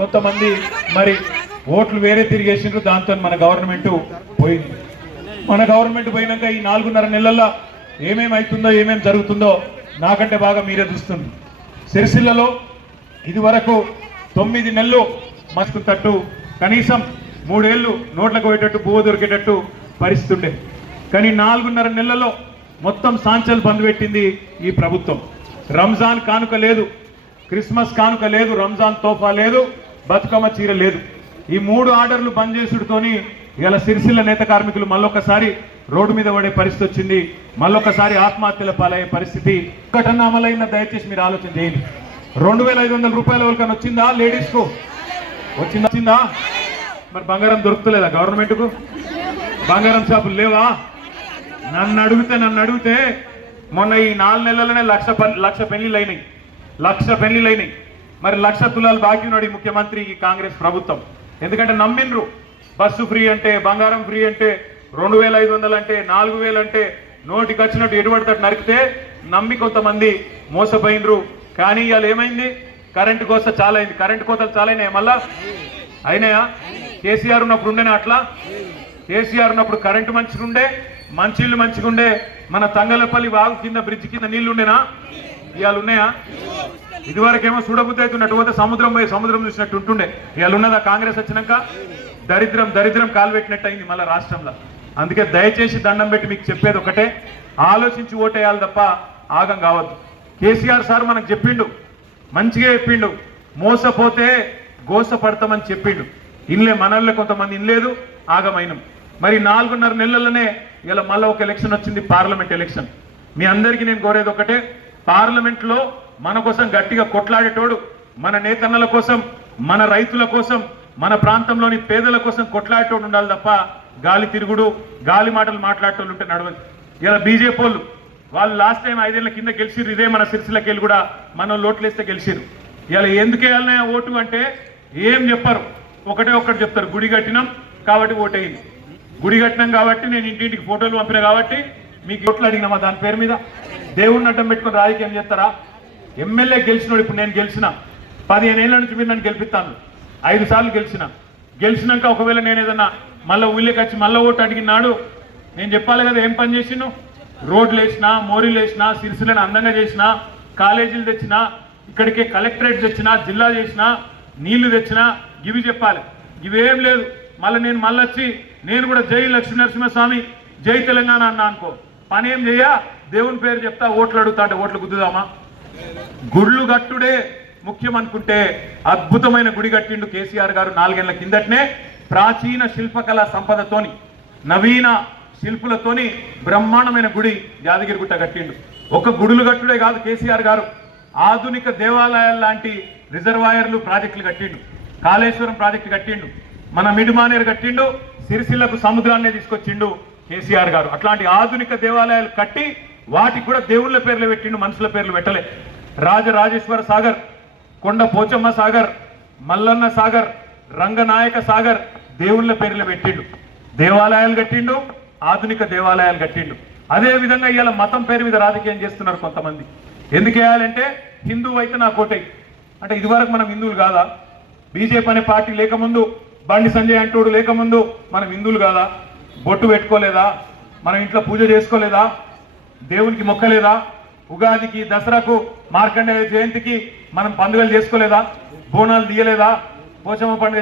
కొంతమంది మరి ఓట్లు వేరే తిరిగేసిండ్రు. దాంతో మన గవర్నమెంట్ పోయింది. మన గవర్నమెంట్ పోయినాక ఈ 4.5 నెలల్లో ఏమేమవుతుందో ఏమేమి జరుగుతుందో నాకంటే బాగా మీరే చూస్తుంది. సిరిసిల్లలో ఇది వరకు 9 నెలలు మస్తు తట్టు కనీసం 3 ఏళ్ళు నోట్లకు పోయేటట్టు బువ్వ దొరికేటట్టు పరిస్థితి ఉండే. కానీ 4.5 నెలల్లో మొత్తం సాంచలు బంద్ పెట్టింది ఈ ప్రభుత్వం. రంజాన్ కానుక లేదు, క్రిస్మస్ కానుక లేదు, రంజాన్ తోఫా లేదు, బతుకమ్మ చీర లేదు. ఈ 3 ఆర్డర్లు బంద్ చేసుడుతోని ఇలా సిరిసిల్ల నేత కార్మికులు మళ్ళొకసారి రోడ్డు మీద పడే పరిస్థితి వచ్చింది. మళ్ళొకసారి ఆత్మహత్యల పాలయ్యే పరిస్థితి ఘటన అమలైన. దయచేసి మీరు ఆలోచన చేయండి. 2500 రూపాయల వరకు వచ్చిందా? లేడీస్కు వచ్చిందా? మరి బంగారం దొరుకుతలేదా? గవర్నమెంట్కు బంగారం షాపులు లేవా? నన్ను అడిగితే మొన్న ఈ 4 నెలలనే లక్ష పెళ్లిళ్ళు అయినాయి. మరి 1,00,000 తులాలు బాకీ ఉన్నాడు ఈ ముఖ్యమంత్రి, ఈ కాంగ్రెస్ ప్రభుత్వం. ఎందుకంటే నమ్మిండ్రు. బస్సు ఫ్రీ అంటే, బంగారం ఫ్రీ అంటే, 2,500 అంటే, 4,000 అంటే నోటికి వచ్చినట్టు ఎటుపడతాడు నరికితే నమ్మి కొంతమంది మోసపోయినరు. కానీ ఇవాళ ఏమైంది? కరెంటు కోత చాలా అయింది. కరెంటు కోతలు చాలా అయినాయి. మళ్ళా అయినాయా? కేసీఆర్ ఉన్నప్పుడు ఉండేనా అట్లా? కేసీఆర్ ఉన్నప్పుడు కరెంటు మంచిగుండే, మంచిళ్ళు మంచిగుండే, మన తంగలపల్లి వాగు కింద బ్రిడ్జ్ కింద నీళ్లు ఉండేనా? ఇవాళ ఉన్నాయా? ఇదివరకేమో చూడబుద్ధి అవుతున్నట్టు పోతే సముద్రం చూసినట్టు ఉంటుండే. ఇవాళ ఉన్నదా? కాంగ్రెస్ వచ్చినాక దరిద్రం కాలు పెట్టినట్టు అయింది మళ్ళీ రాష్ట్రంలో. అందుకే దయచేసి దండం పెట్టి మీకు చెప్పేది ఒకటే, ఆలోచించి ఓటేయాలి తప్ప ఆగం కావద్దు. కేసీఆర్ సార్ మనకు చెప్పిండు, మంచిగా చెప్పిండు, మోసపోతే గోసపడతామని చెప్పిండు. ఇన్లే మనల్లో కొంతమంది ఇన్లేదు, ఆగమైనం. మరి 4.5 నెలల్లోనే ఇలా మళ్ళీ ఒక ఎలక్షన్ వచ్చింది, పార్లమెంట్ ఎలక్షన్. మీ అందరికీ నేను కోరేది ఒకటే, పార్లమెంట్లో మన కోసం గట్టిగా కొట్లాడేటోడు, మన నేతన్నల కోసం, మన రైతుల కోసం, మన ప్రాంతంలోని పేదల కోసం కొట్లాడేటోడు ఉండాలి తప్ప గాలి తిరుగుడు, గాలి మాటలు మాట్లాడేటోళ్ళు ఉంటే నడవదు. ఇలా బీజేపీ వాళ్ళు లాస్ట్ టైం 5 ఏళ్ల కింద గెలిచిర్రు. ఇదే మన సిరిసిల్లకి వెళ్ళి కూడా మనం లోట్లేస్తే గెలిచిర్రు. ఇలా ఎందుకు వేయాలనే ఓటు అంటే ఏం చెప్పరు, ఒకటి చెప్తారు, గుడి కట్టినాం కాబట్టి ఓటేయింది, గుడి కట్టినాం కాబట్టి నేను ఇంటింటికి ఫోటోలు పంపినా కాబట్టి మీకు ఓట్లు అడిగినామా దాని పేరు మీద? దేవుడిని అడ్డం పెట్టుకుని రాజకీయం చేస్తారా? ఎమ్మెల్యే గెలిచినోడు, ఇప్పుడు నేను గెలిచిన 15 ఏళ్ల నుంచి మీరు నన్ను గెలిపిస్తాను, 5 సార్లు గెలిచినాక ఒకవేళ నేను ఏదన్నా మళ్ళీ ఊళ్ళోకి వచ్చి మళ్ళీ ఓటు అడిగినాడు నేను చెప్పాలి కదా ఏం పని చేసిను? రోడ్లు వేసినా, మోరీలు వేసినా, సిరిసిల్లను అందంగా చేసినా, కాలేజీలు తెచ్చినా, ఇక్కడికే కలెక్టరేట్ తెచ్చినా, జిల్లా చేసినా, నీళ్లు తెచ్చినా, ఇవి చెప్పాలి. ఇవేం లేదు. నేను మళ్ళీ వచ్చి నేను కూడా జై లక్ష్మీనరసింహస్వామి, జై తెలంగాణ అన్నా అనుకో, పని ఏం చెయ్యా, దేవుని పేరు చెప్తా, ఓట్లు అడుగుతా అంటే ఓట్లు గుద్దుదామా? గుళ్ళు కట్టుడే ముఖ్యం అనుకుంటే అద్భుతమైన గుడి కట్టిండు కేసీఆర్ గారు 4 ఏళ్ల కిందటనే. ప్రాచీన శిల్పకళా సంపదతోని, నవీన శిల్పులతోని బ్రహ్మాండమైన గుడి యాదగిరిగుట్ట కట్టిండు. ఒక గుడులు కట్టుడే కాదు, కేసీఆర్ గారు ఆధునిక దేవాలయాల లాంటి రిజర్వాయర్లు, ప్రాజెక్టులు కట్టిండు. కాళేశ్వరం ప్రాజెక్టు కట్టిండు, మన మిడుమానేరు కట్టిండు, సిరిసిల్లకు సముద్రాన్ని తీసుకొచ్చిండు కేసీఆర్ గారు. అట్లాంటి ఆధునిక దేవాలయాలు కట్టి వాటికి కూడా దేవుళ్ళ పేర్లు పెట్టిండు, మనుషుల పేర్లు పెట్టలే. రాజరాజేశ్వర సాగర్, కొండ పోచమ్మ సాగర్, మల్లన్న సాగర్, రంగనాయక సాగర్ దేవుళ్ళ పేర్లు పెట్టిండు. దేవాలయాలు కట్టిండు, ఆధునిక దేవాలయాలు కట్టిండు. అదే విధంగా ఇవాళ మతం పేరు మీద రాజకీయం చేస్తున్నారు కొంతమంది. ఎందుకు వేయాలంటే హిందువు అయితే నా కోటై అంటే, ఇదివరకు మనం హిందువులు కాదా? బీజేపీ అనే పార్టీ లేకముందు, బండి సంజయ్ అంటోడు లేకముందు మనం హిందువులు కాదా? బొట్టు పెట్టుకోలేదా? మనం ఇంట్లో పూజ చేసుకోలేదా? దేవునికి మొక్కలేదా? ఉగాదికి, దసరాకు, మార్కండేయ జయంతికి మనం పండుగలు చేసుకోలేదా? బోనాలు తీయలేదా? పోచమ్మ పండుగ